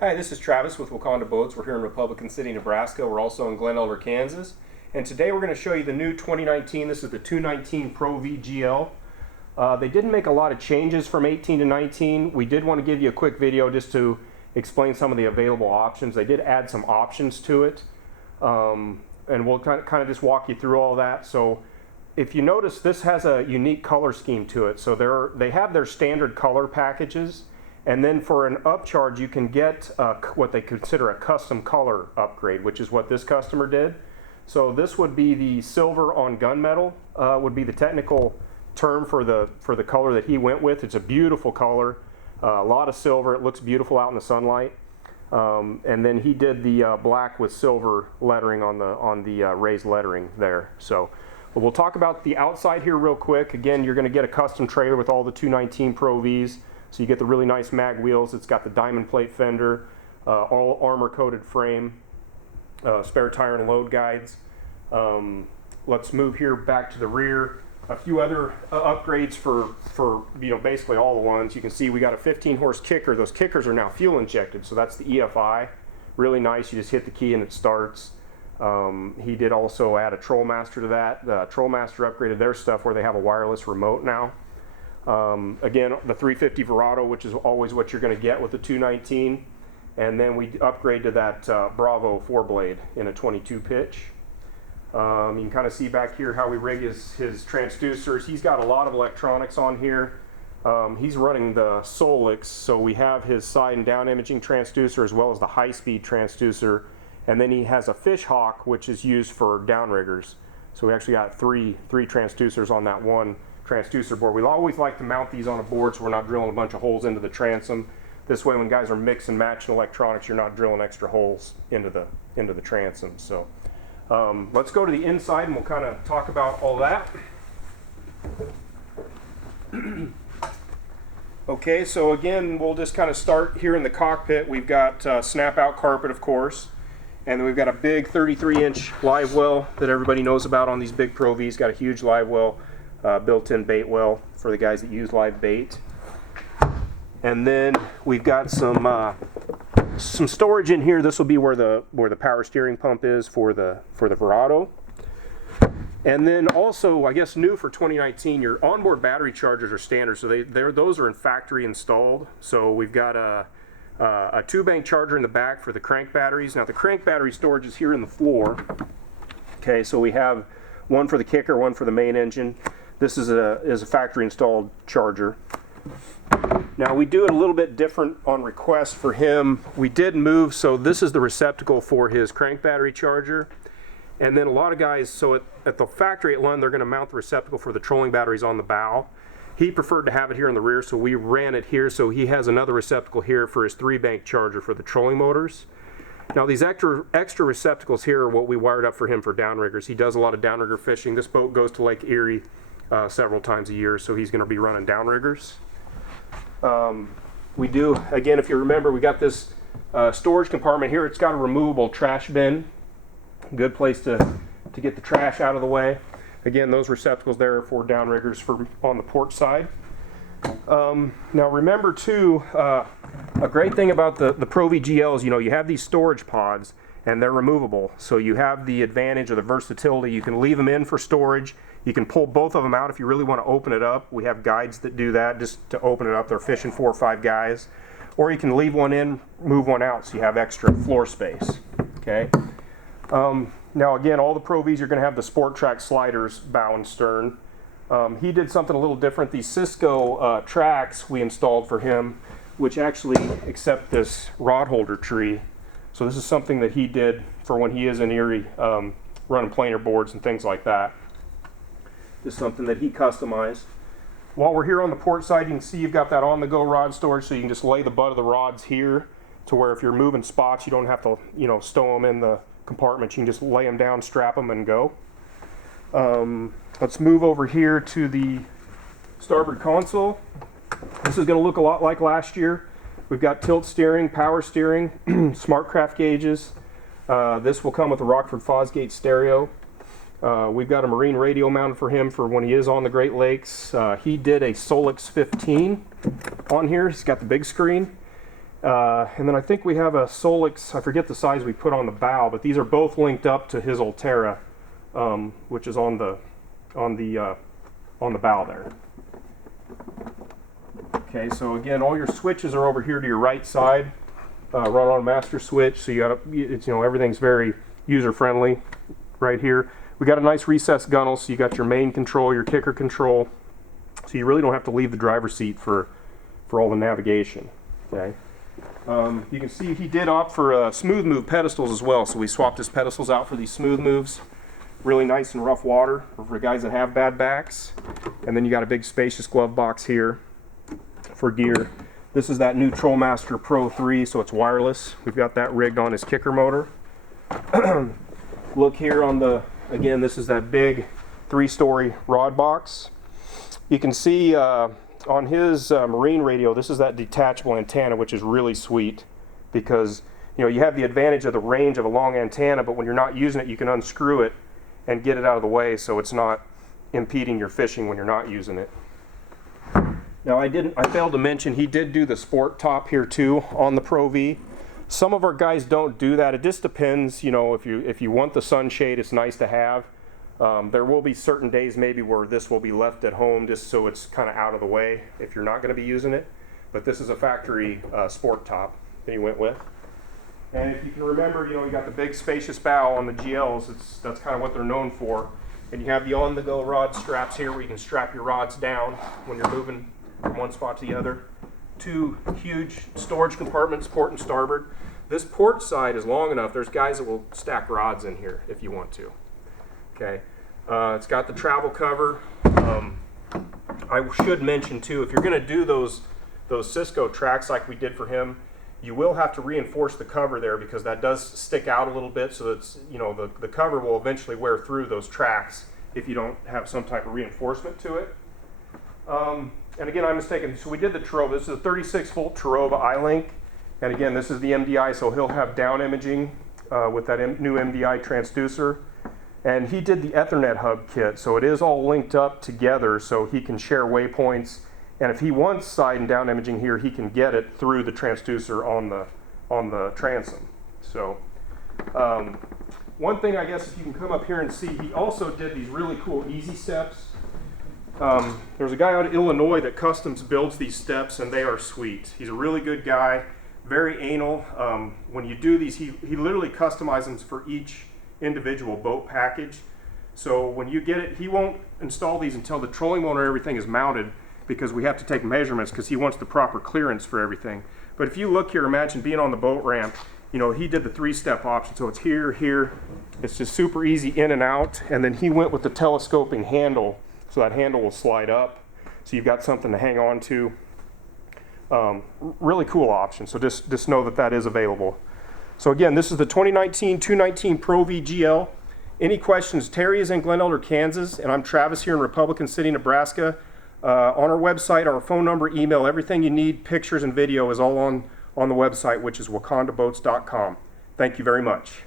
Hi, this is Travis with Waconda Boats. We're here in Republican City, Nebraska. We're also in Glen Elder, Kansas. And today we're going to show you the new 2019. This is the 219 Pro V GL. They didn't make a lot of changes from 18 to 19. We did want to give you a quick video just to explain some of the available options. They did add some options to it. And we'll kind of just walk you through all that. So if you notice, this has a unique color scheme to it. So they have their standard color packages. And then for an upcharge, you can get what they consider a custom color upgrade, which is what this customer did. So this would be the silver on gunmetal, would be the technical term for the color that he went with. It's a beautiful color, a lot of silver. It looks beautiful out in the sunlight. And then he did the black with silver lettering on the raised lettering there. So we'll talk about the outside here real quick. Again, you're going to get a custom trailer with all the 219 Pro Vs. So you get the really nice mag wheels. It's got the diamond plate fender, all armor coated frame, spare tire and load guides. Let's move here back to the rear. A few other upgrades for basically all the ones. You can see we got a 15 horse kicker. Those kickers are now fuel injected, so that's the EFI. Really nice. You just hit the key and it starts. He did also add a Trollmaster to that. The Trollmaster upgraded their stuff where they have a wireless remote now. Again, the 350 Verado, which is always what you're going to get with the 219, and then we upgrade to that Bravo 4-blade in a 22 pitch. You can kind of see back here how we rig his transducers. He's got a lot of electronics on here. He's running the Solix, so we have his side and down imaging transducer as well as the high-speed transducer, and then he has a fish hawk, which is used for downriggers. So we actually got three transducers on that one transducer board. We always like to mount these on a board so we're not drilling a bunch of holes into the transom. This way when guys are mixing and matching electronics, you're not drilling extra holes into the transom. So let's go to the inside and we'll kind of talk about all that. Okay, so again, we'll just kind of start here in the cockpit. We've got snap out carpet, of course, and then we've got a big 33-inch live well that everybody knows about on these big Pro Vs. Got a huge live well. Built-in bait well for the guys that use live bait. And then we've got some storage in here. This will be where the power steering pump is for the Verado. And then also, I guess new for 2019, your onboard battery chargers are standard, so those are in factory installed. So we've got a 2-bank charger in the back for the crank batteries. Now the crank battery storage is here in the floor. Okay, so we have one for the kicker, one for the main engine. This is a factory installed charger. Now we do it a little bit different on request for him. We did move, so this is the receptacle for his crank battery charger. And then a lot of guys, so at the factory at Lund, they're going to mount the receptacle for the trolling batteries on the bow. He preferred to have it here in the rear, so we ran it here. So he has another receptacle here for his 3-bank charger for the trolling motors. Now these extra receptacles here are what we wired up for him for downriggers. He does a lot of downrigger fishing. This boat goes to Lake Erie several times a year, so he's going to be running downriggers. We do, again, if you remember, we got this storage compartment here. It's got a removable trash bin. Good place to get the trash out of the way. Again, those receptacles there are for downriggers for on the port side. Now remember too, a great thing about the Pro V GLs, you have these storage pods and they're removable. So you have the advantage of the versatility. You can leave them in for storage. You can pull both of them out if you really want to open it up. We have guides that do that just to open it up. They're fishing 4 or 5 guys. Or you can leave one in, move one out so you have extra floor space. Okay. Now again, all the Pro Vs are going to have the Sport Track sliders bow and stern. He did something a little different. These Cisco tracks we installed for him, which actually accept this rod holder tree. So this is something that he did for when he is in Erie running planer boards and things like that. This is something that he customized. While we're here on the port side, you can see you've got that on-the-go rod storage, so you can just lay the butt of the rods here to where if you're moving spots, you don't have to stow them in the compartment. You can just lay them down, strap them, and go. Let's move over here to the starboard console. This is going to look a lot like last year. We've got tilt steering, power steering, SmartCraft gauges. This will come with a Rockford Fosgate stereo. We've got a marine radio mounted for him for when he is on the Great Lakes. He did a Solix 15 on here. He's got the big screen. And then I think we have a Solix, I forget the size we put on the bow, but these are both linked up to his Ulterra, which is on the bow there. Okay, so again, all your switches are over here to your right side. Run on master switch, so you got it's, you know, everything's very user friendly right here. We got a nice recessed gunnel, so you got your main control, your kicker control, so you really don't have to leave the driver's seat for all the navigation. Okay. You can see he did opt for smooth move pedestals as well, so we swapped his pedestals out for these smooth moves. Really nice and rough water for guys that have bad backs. And then you got a big spacious glove box here for gear. This is that new Trollmaster Pro 3, so it's wireless. We've got that rigged on his kicker motor. Look here on the, again, this is that big 3-story rod box. You can see on his marine radio, this is that detachable antenna, which is really sweet because, you know, you have the advantage of the range of a long antenna, but when you're not using it, you can unscrew it and get it out of the way so it's not impeding your fishing when you're not using it. Now I failed to mention he did do the sport top here too on the Pro V. Some of our guys don't do that. It just depends, you know, if you want the sunshade, it's nice to have. There will be certain days maybe where this will be left at home just so it's kind of out of the way if you're not going to be using it. But this is a factory sport top that he went with. And if you can remember, you know, you got the big spacious bow on the GLs. That's kind of what they're known for. And you have the on-the-go rod straps here where you can strap your rods down when you're moving from one spot to the other. 2 huge storage compartments, port and starboard. This port side is long enough. There's guys that will stack rods in here if you want to. Okay, it's got the travel cover. I should mention too, if you're going to do those Cisco tracks like we did for him, you will have to reinforce the cover there because that does stick out a little bit, so that's, you know, the cover will eventually wear through those tracks if you don't have some type of reinforcement to it. And again, I'm mistaken, so we did the Tarova. This is a 36-volt Tarova I-Link, and again, this is the MDI, so he'll have down imaging with that new MDI transducer. And he did the Ethernet hub kit, so it is all linked up together so he can share waypoints. And if he wants side and down imaging here, he can get it through the transducer on the transom. So one thing, I guess, if you can come up here and see, he also did these really cool easy steps. There's a guy out of Illinois that customs builds these steps, and they are sweet. He's a really good guy, very anal. When you do these, he literally customizes them for each individual boat package. So when you get it, he won't install these until the trolling motor and everything is mounted because we have to take measurements because he wants the proper clearance for everything. But if you look here, imagine being on the boat ramp, you know, he did the 3-step option. So it's here, here. It's just super easy in and out. And then he went with the telescoping handle. So that handle will slide up. So you've got something to hang on to. Really cool option. So just know that that is available. So again, this is the 2019 219 Pro V GL. Any questions? Terry is in Glen Elder, Kansas, and I'm Travis here in Republican City, Nebraska. On our website, our phone number, email, everything you need, pictures and video is all on the website, which is wacondaboats.com. Thank you very much.